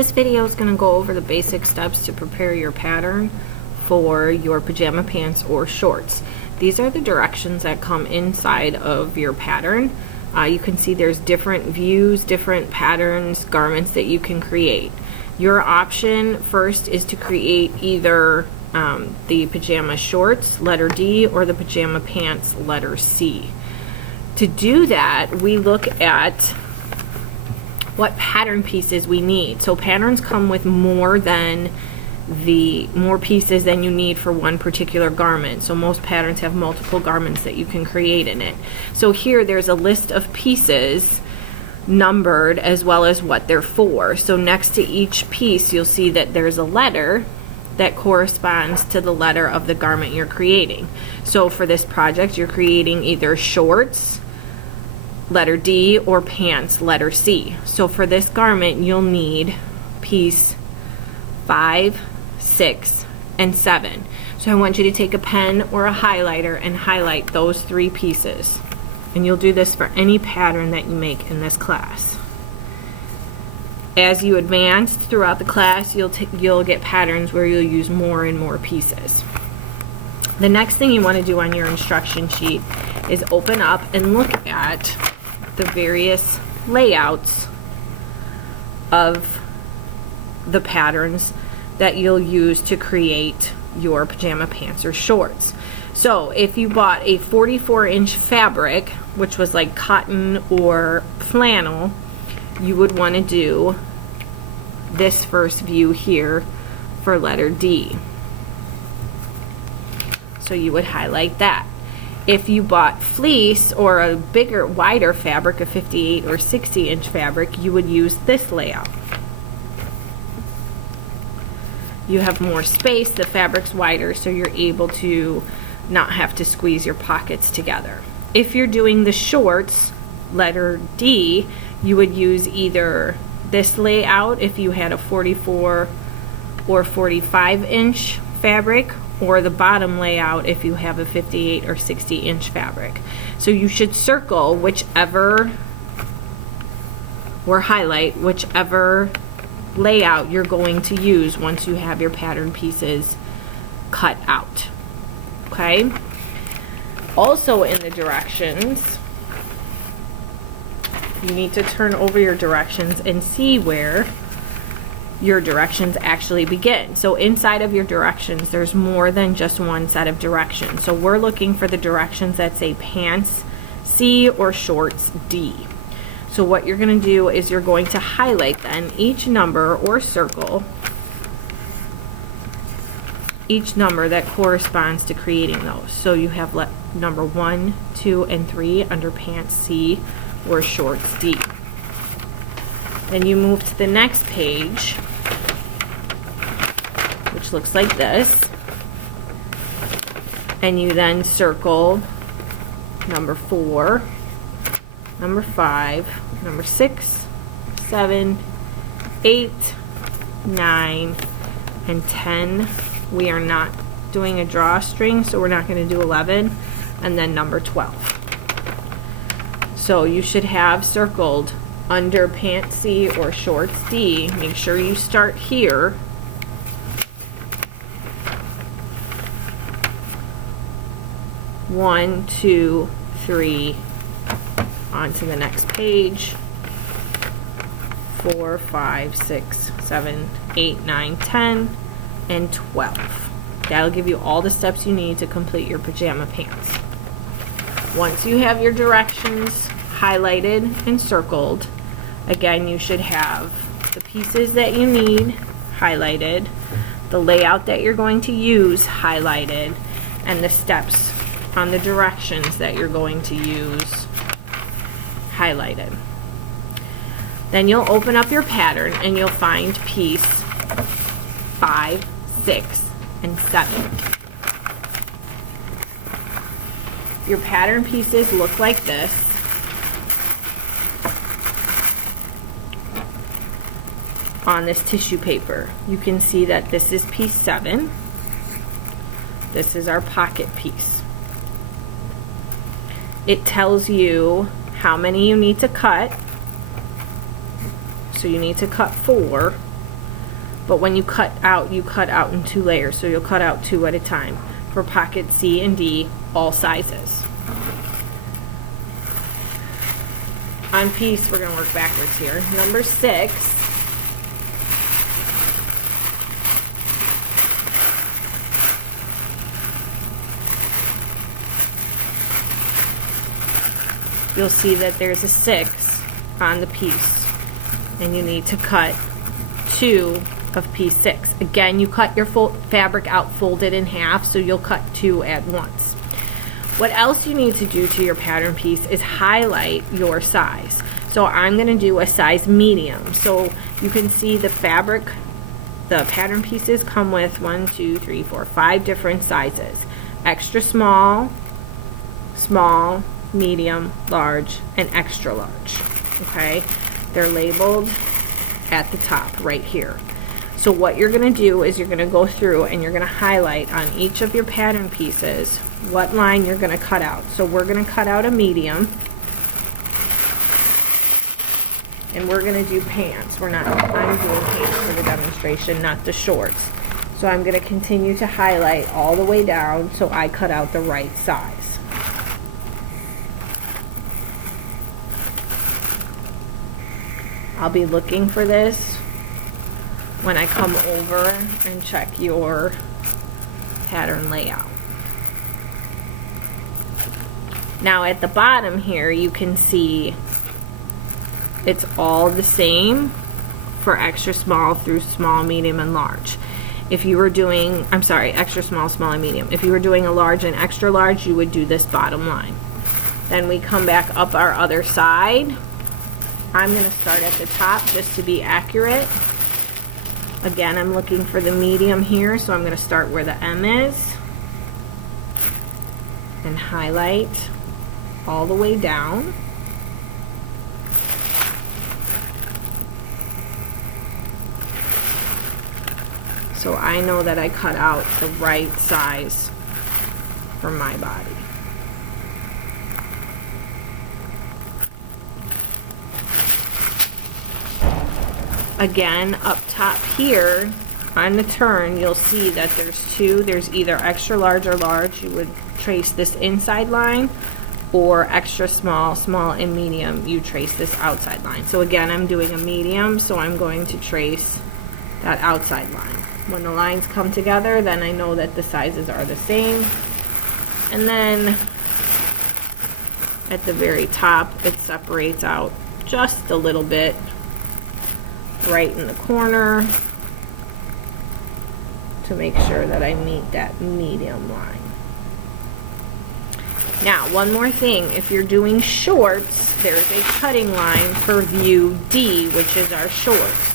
This video is going to go over the basic steps to prepare your pattern for your pajama pants or shorts. These are the directions that come inside of your pattern. You can see there's different views, different patterns, garments that you can create. Your option first is to create either the pajama shorts, letter D, or the pajama pants, letter C. To do that, we look at what pattern pieces we need. So patterns come with more pieces than you need for one particular garment. So most patterns have multiple garments that you can create in it. So here there's a list of pieces numbered as well as what they're for. So next to each piece you'll see that there's a letter that corresponds to the letter of the garment you're creating. So for this project you're creating either shorts, letter D, or pants, letter C. So for this garment you'll need piece 5, 6, and 7. So I want you to take a pen or a highlighter and highlight those 3 pieces. And you'll do this for any pattern that you make in this class. As you advance throughout the class, you'll get patterns where you'll use more and more pieces. The next thing you want to do on your instruction sheet is open up and look at the various layouts of the patterns that you'll use to create your pajama pants or shorts. So if you bought a 44-inch fabric, which was like cotton or flannel, you would want to do this first view here for letter D. So you would highlight that. If you bought fleece or a bigger, wider fabric, a 58 or 60-inch fabric, you would use this layout. You have more space, the fabric's wider, so you're able to not have to squeeze your pockets together. If you're doing the shorts, letter D, you would use either this layout if you had a 44 or 45-inch fabric, or the bottom layout if you have a 58 or 60-inch fabric. So you should circle whichever, or highlight whichever layout you're going to use once you have your pattern pieces cut out. Okay? Also in the directions, you need to turn over your directions and see where your directions actually begin. So inside of your directions there's more than just one set of directions. So we're looking for the directions that say pants C or shorts D. So what you're going to do is you're going to highlight then each number or circle each number that corresponds to creating those. So you have number 1, 2, and 3 under pants C or shorts D. Then you move to the next page, which looks like this, and you then circle number 4, number 5, number 6, 7, 8, 9, and 10. We are not doing a drawstring, so we're not going to do 11, and then number 12. So you should have circled under pants C or shorts D. Make sure you start here. One, 2, 3, on to the next page. 4, 5, 6, 7, 8, 9, 10, and 12. That'll give you all the steps you need to complete your pajama pants. Once you have your directions highlighted and circled, again you should have the pieces that you need highlighted, the layout that you're going to use highlighted, and the steps on the directions that you're going to use highlighted. Then you'll open up your pattern and you'll find piece 5, 6, and 7. Your pattern pieces look like this. On this tissue paper, you can see that this is piece 7. This is our pocket piece. It tells you how many you need to cut. So you need to cut 4. But when you cut out in 2 layers, so you'll cut out 2 at a time for pocket C and D, all sizes. On piece, we're going to work backwards here. Number 6, you'll see that there's a 6 on the piece, and you need to cut 2 of piece 6. Again, you cut your fabric out folded in half, so you'll cut 2 at once. What else you need to do to your pattern piece is highlight your size. So I'm going to do a size medium. So you can see the fabric, the pattern pieces come with 5 different sizes. Extra small, small, medium, large, and extra large. Okay? They're labeled at the top right here. So what you're going to do is you're going to go through and you're going to highlight on each of your pattern pieces what line you're going to cut out. So we're going to cut out a medium, and we're going to do pants. I'm doing pants for the demonstration, not the shorts. So I'm going to continue to highlight all the way down so I cut out the right size. I'll be looking for this when I come over and check your pattern layout. Now at the bottom here, you can see it's all the same for extra small through small, medium, and large. If you were doing, extra small, small, and medium. If you were doing a large and extra large, you would do this bottom line. Then we come back up our other side. I'm going to start at the top just to be accurate. Again, I'm looking for the medium here, so I'm going to start where the M is and highlight all the way down. So I know that I cut out the right size for my body. Again, up top here on the turn, you'll see that there's either extra large or large. You would trace this inside line, or extra small, small, and medium, you trace this outside line. So again, I'm doing a medium, so I'm going to trace that outside line. When the lines come together, then I know that the sizes are the same. And then at the very top, it separates out just a little bit right in the corner to make sure that I meet that medium line. Now, one more thing, if you're doing shorts, there's a cutting line for view D, which is our shorts.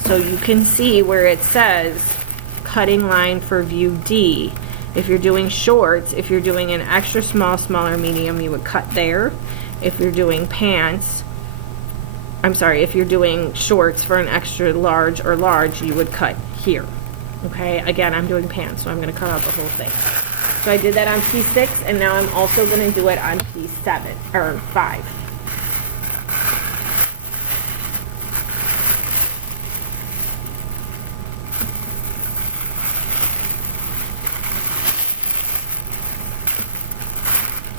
So you can see where it says cutting line for view D. If you're doing shorts, if you're doing an extra small, smaller, medium, you would cut there. If you're doing pants, if you're doing shorts for an extra large or large, you would cut here. Okay, again, I'm doing pants, so I'm going to cut out the whole thing. So I did that on piece 6, and now I'm also going to do it on piece 7, or 5.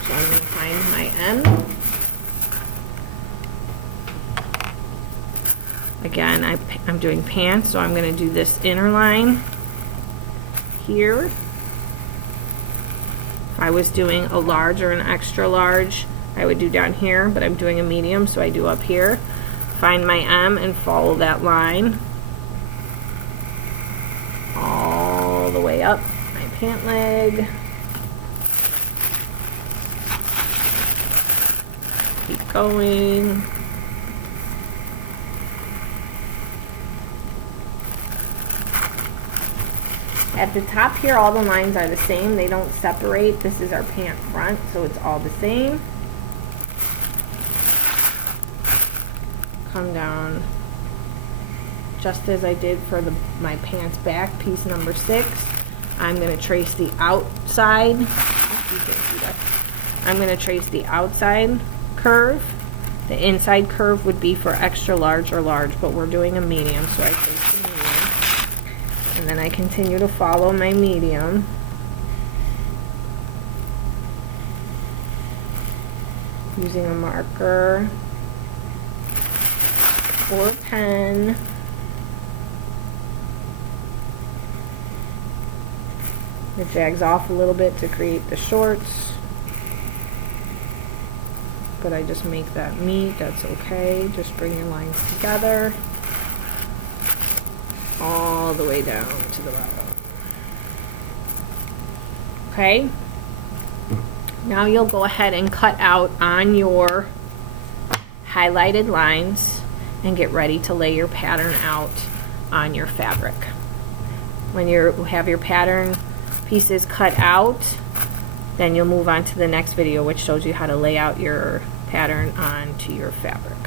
So I'm going to find my M. Again, I'm doing pants, so I'm going to do this inner line here. If I was doing a large or an extra large, I would do down here, but I'm doing a medium, so I do up here. Find my M and follow that line all the way up my pant leg. Keep going. At the top here, all the lines are the same. They don't separate. This is our pant front, so it's all the same. Come down just as I did for my pants back, piece number 6. I'm going to trace the outside. You can see that. I'm going to trace the outside curve. The inside curve would be for extra large or large, but we're doing a medium, so I trace the medium. then I continue to follow my medium. Using a marker or a pen. It jags off a little bit to create the shorts, but I just make that meet. That's okay. Just bring your lines together all the way down to the bottom. Okay? Now you'll go ahead and cut out on your highlighted lines and get ready to lay your pattern out on your fabric. When you have your pattern pieces cut out, then you'll move on to the next video, which shows you how to lay out your pattern onto your fabric.